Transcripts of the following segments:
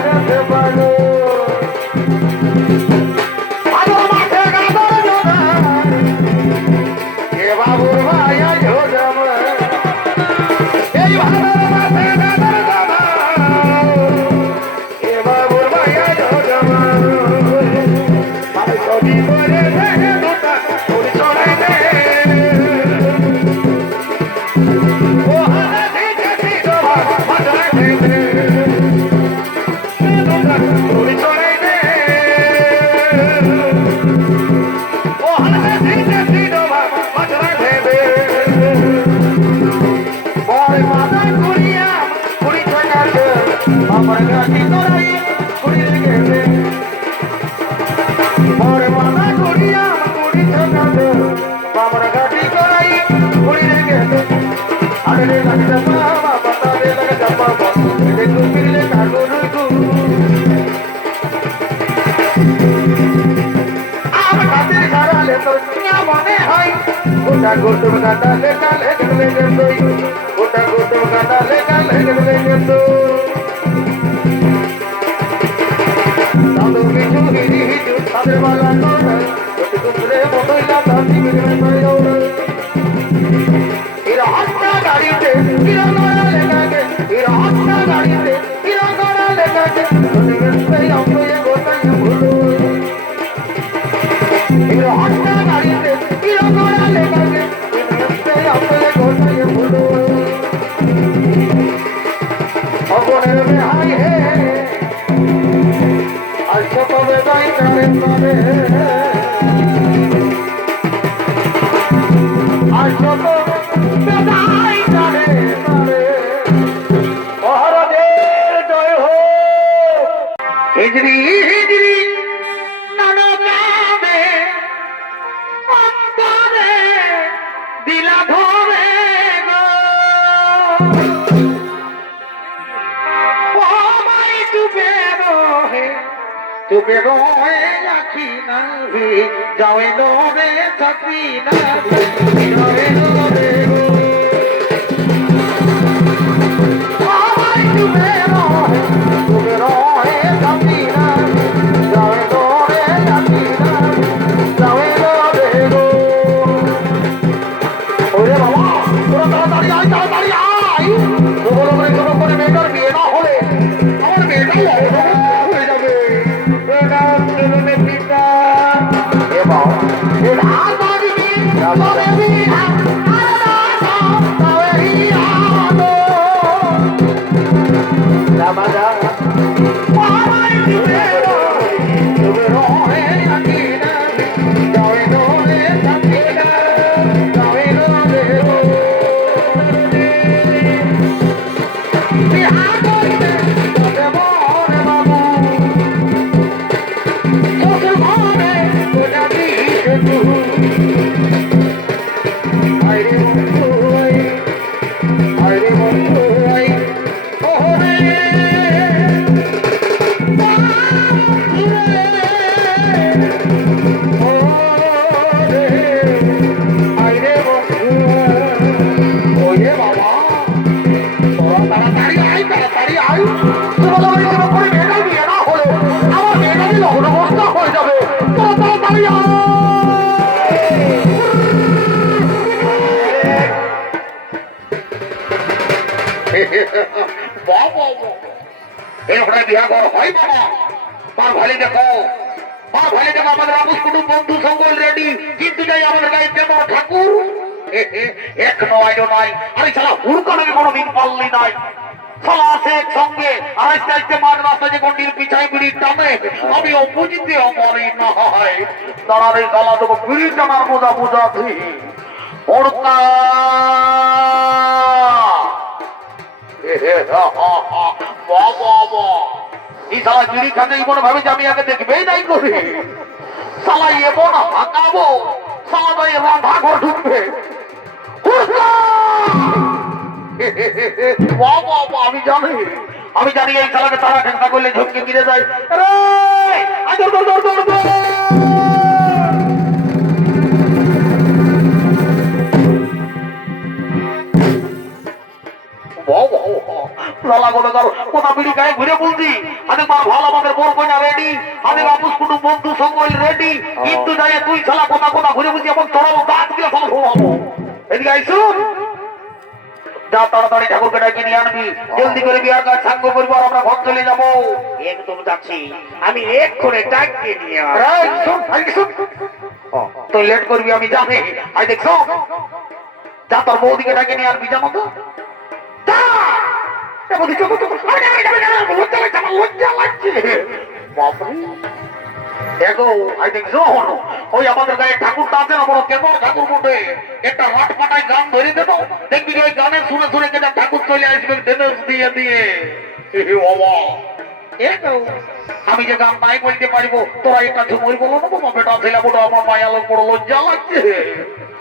forever. গোটা গোটম গাদা লেখা লেখলে গেন্দই গোটা গোটম গাদা লেখা লেখলে গেন্দই দাদো কিছু হিরি হিজু তাদের বালা কোন কত কুতরে বদলা তাতি মিলে কইও হিজড়ি হিজড়ি নরকামে অন্তরে দিলা ভরে গো ওমাই ডুবে রহে ডুবে রহে রাখি না যাওয়ে ডোবে থাকি না এক নয় নয়। আরে শালা হুড়কানে কোনো দিন পাল্লি নাই। আমি এমন ভাবে আমি আগে দেখবেই নাই করে শালা এমন হাঁকাবো এমন ঢাকর ঢুকবে। আমি জানি আমি জানি এই শালাকে তারা ঠেঙ্কা করলে ঝুঁকে গিরে যায়। ঘুরে বলছি? আরে মা ভালো আমাদের বোর কইনা রেডি আরে বাপুস কুটু বন্ধু সকল রেডি কিন্তু যাই তুই শালা কোথা কোথা ঘুরে বলছি চড়াবো দাঁত দিয়ে সব ঘুমাবো এদিকে আইসুন যা তাড়াতাড়ি ঠাকুরকে ডাকিয়ে নিয়ে আনবি। জলদি করে বিয়ার কাজ সাঙ্গ করব আর আমরা ঘর চলে যাব। একদম যাচ্ছি। আমি এক করে ডাকিয়ে নিয়ে। তুই লেট করবি আমি জানি আই দেখছ? যা তোর বৌদিকে ডাকিয়ে নিয়ে আনবি জানো তো? লজ্জা লাগছে। বাপরে। আই? ওই আমাদের গায়ে ঠাকুর একটা গান দেখবি ওই শুনে শুনে ঠাকুর চলে আসবে দিয়ে আমি যে গান নাই বলতে পারিব, তোরা এটা ঝুমুর বলো না বাবা, বেটা ছেলে বড় আমার মায়া লোক বড় লজ্জা লাগছে।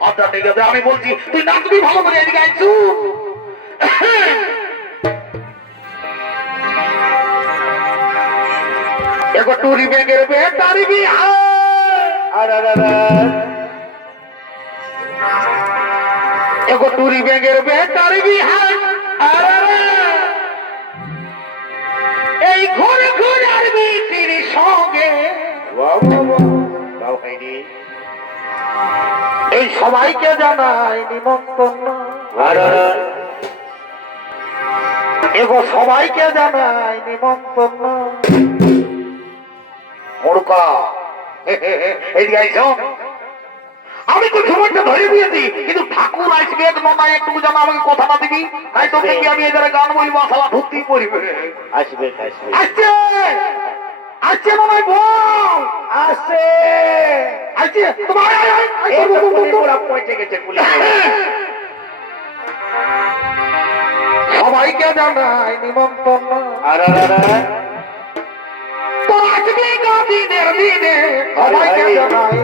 আচ্ছা ঠিক আছে, আমি বলছি, তুই নাচবি ভালো করে, এদিকে আইছু এগো টুরি বেগের বেটারি আরে। এগো টুরি বেগের বেটারি বিহার এই ঘুরে ঘুরে আর বিটির সঙ্গে। এই সবাইকে জানাই নিমন্ত্রণ। এগো সবাইকে জানাই নিমন্ত্রণ। মুরকা এদিকে আইসো আমি তো সময়টা ধরে দিয়েছি কিন্তু ঠাকুর আসবে নটায় একটু জানা আমাকে কথাটা দিবি। তাই তো দেখি আমি এদের গান বলব পড়িবে আসবে আসবে। আসছে! আসছে মনে হয় বল! আসে আসছে! তোমার পৌঁছে গেছে সবাইকে জানাই নিমন্ত্রণ। আরে, দিনে দিনে সবাইকে জানাই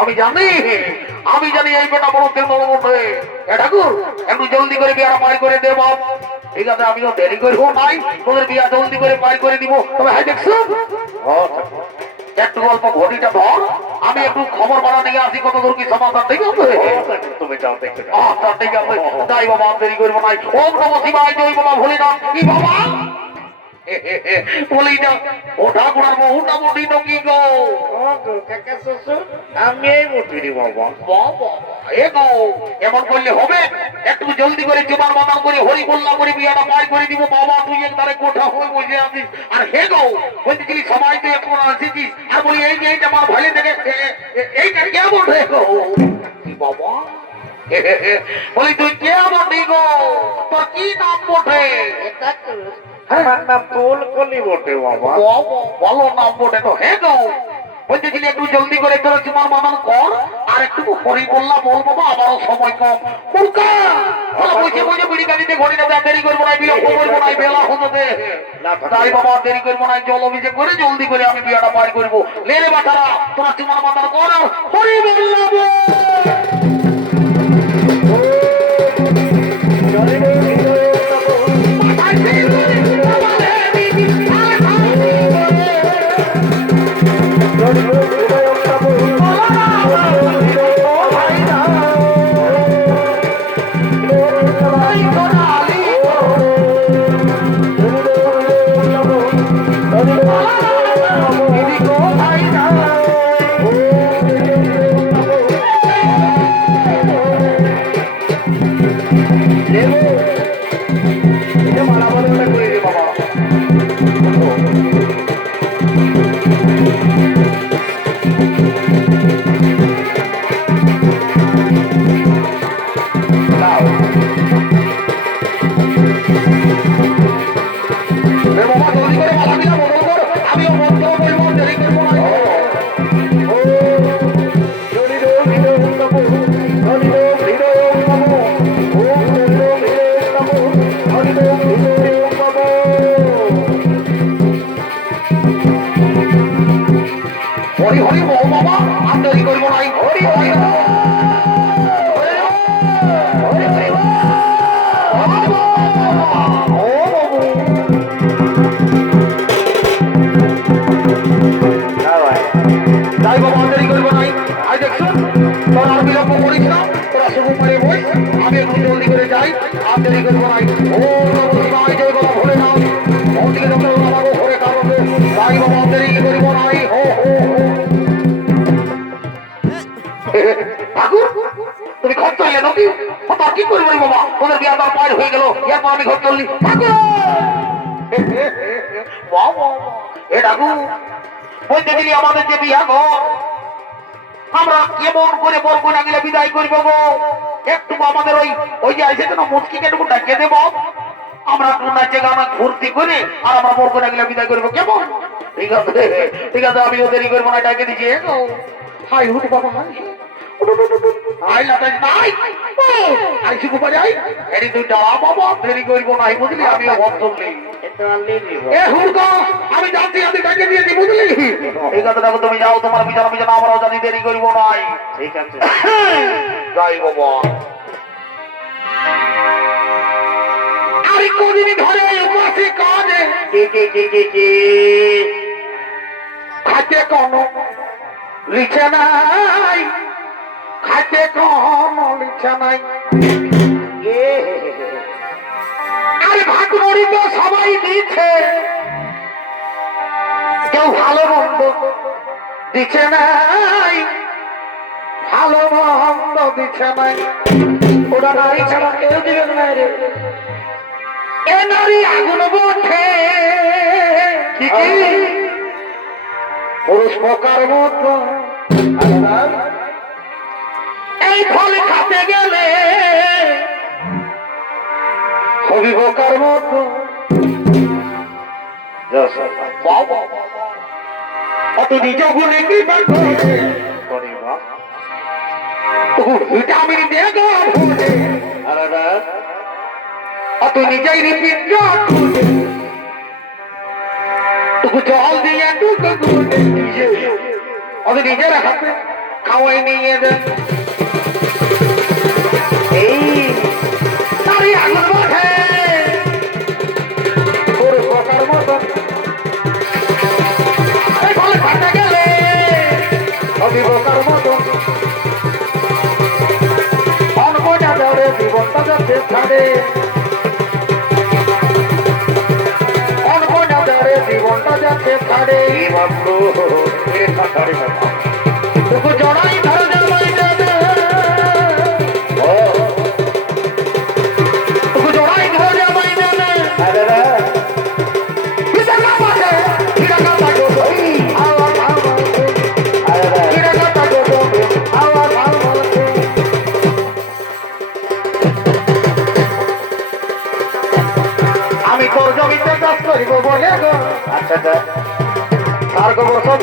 আমি জানি আমি জানি এই বেটা বড় তেল বড় বটে এ ঠাকুর একটু জলদি করে বিয়াটা পাই করে দেব ঠিক আছে আমিও দেরি করব ভাই। তোদের বিয়া জলদি করে পাই করে দিব। তবে হ্যাঁ দেখছ? একটু অল্প ঘটিটা ধর। আমি একটু খবর বাড়া নিয়ে আসি কত দূর কি সমাধান ঠিক আছে? তুমি যাও দেখে আচ্ছা ঠিক আছে। যাই বাবা দেরি করব নাই ওম নম শিবায় জয় বাবা ভুলি না কি বাবা? বলি না ও ঠাকুর বহুটা বলি তো কি গো? কাকা শ্বশুর, আমি এই বাবা। বাবা, এ গো, এমন করলে হবে? একটু জলদি করে জোবার বাদাম করে হরি বল্লা করে বিয়াটা পার করে দিব বাবা তুই একবারে কোঠা হয়ে বসে আছিস। আর হে গো বলতেছিলি সবাই তো এখন আসিছিস। আর বলি এই যে এইটা আমার ভালো থেকে এ- এ- এইটা কেমন হে গো? বাবা। বলি তুই কেমন নি গো? তোর কি নাম বটে? নাম তোল বটে বাবা। বাবা, ভালো বটে তো। হে গো বলতেছিলি একটু জলদি করে তোরা তোমার বাদাম কর আর একটু হরি বললা বল বাবা আমারও সময় কম। মুরকা ওরা বসে বসে বিড়ি গাড়িতে ঘড়ি না দেরি করব না বিলম্ব করব না বেলা হতে তাই বাবা দেরি করব না জল অভিষেক করে জলদি করে আমি বিয়াটা পার করব। লে রে বাচ্চারা তোরা তোমার বাদাম কর হরি বললা বল। হরি হরি বৌ বাবা আর দেরি করব নাই হরি হরি তোরা শুরু করে বই আমি এখন জলদি করে যাই আর দেরি করব নাই আমি ঘর বলতে দিলি আমাদের যে বিয়া ঘর, আমরা কেমন করে বলব না গেলে বিদায় করব গো? একটু আমাদের ওই ওই যে আছে না মুচকিকে একটু ডাকে দেব আমরা নাচে গানা ফুর্তি করে, আর আমরা বলব না গেলে বিদায় করব। কেমন? ঠিক আছে ঠিক আছে আমি দেরি করব না ডাকে দিচ্ছি হাই হুট বাবা। আই লাগাই নাই। আই শিখু পারি আই? এরি তুই ডালা বাবা দেরি করব নাই বুঝলি আমি ঘর চললি এটা আনলে দিব এ হুড়কো আমি যাচ্ছি আমি ডাকে দিয়েছি বুঝলি? ঠিক আছে তুমি যাও তোমার বিছানা বিছানা আমরাও জানি দেরি করব নাই। ঠিক আছে। যাই বাবা। আরে কোদিন ধরে কাজে? কে কে কে কে কে? খাতে কোন লিখে নাই। খাতে কোন লিখে নাই আরে ভাগনরি তো সবাই দিচ্ছে কেউ ভালো মন্দ দিচ্ছে নাই। ভালো মন্দ দিচ্ছে নাই। ওরা নারী ছাড়া কেউ দিবে না রে। এ নারী আগুন বোঠে। কি পুরুষ পোকার মতো। এই ফল খাতে গেলে হবি বোকার মতো? অত জল দিয়ে টুকু নিজের হাতে খাওয়াই নিয়ে এই তারই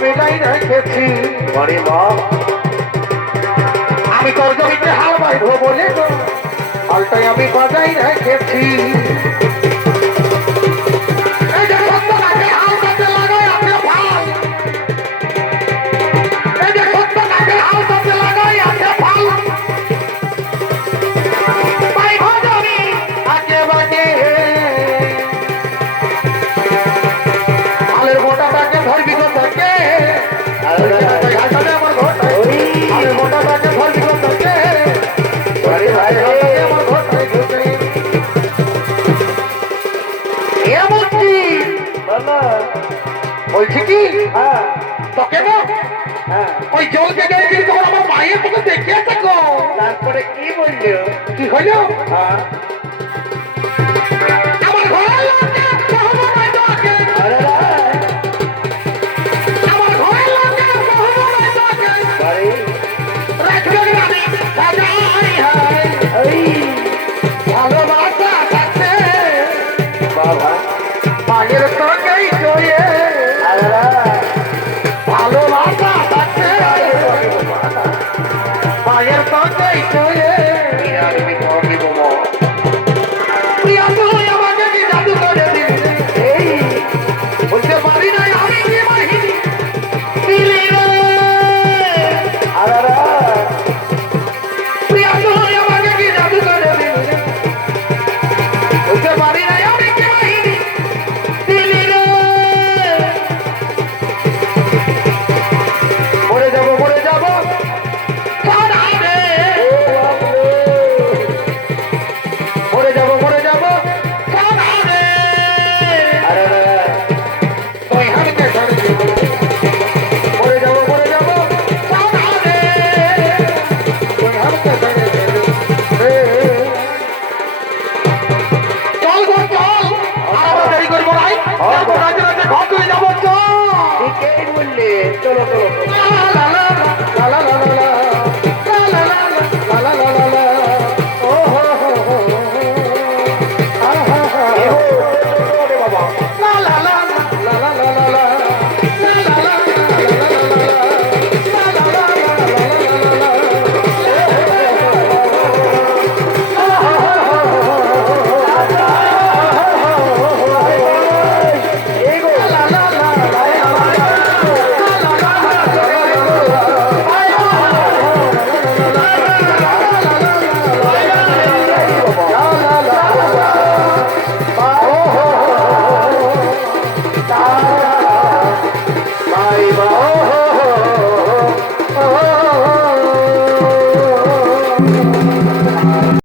মিলাই রেখেছি। করে আমি তোর জমিতে হাল বাইব বলে হালটাই আমি বাজাই রেখেছি। কি হইল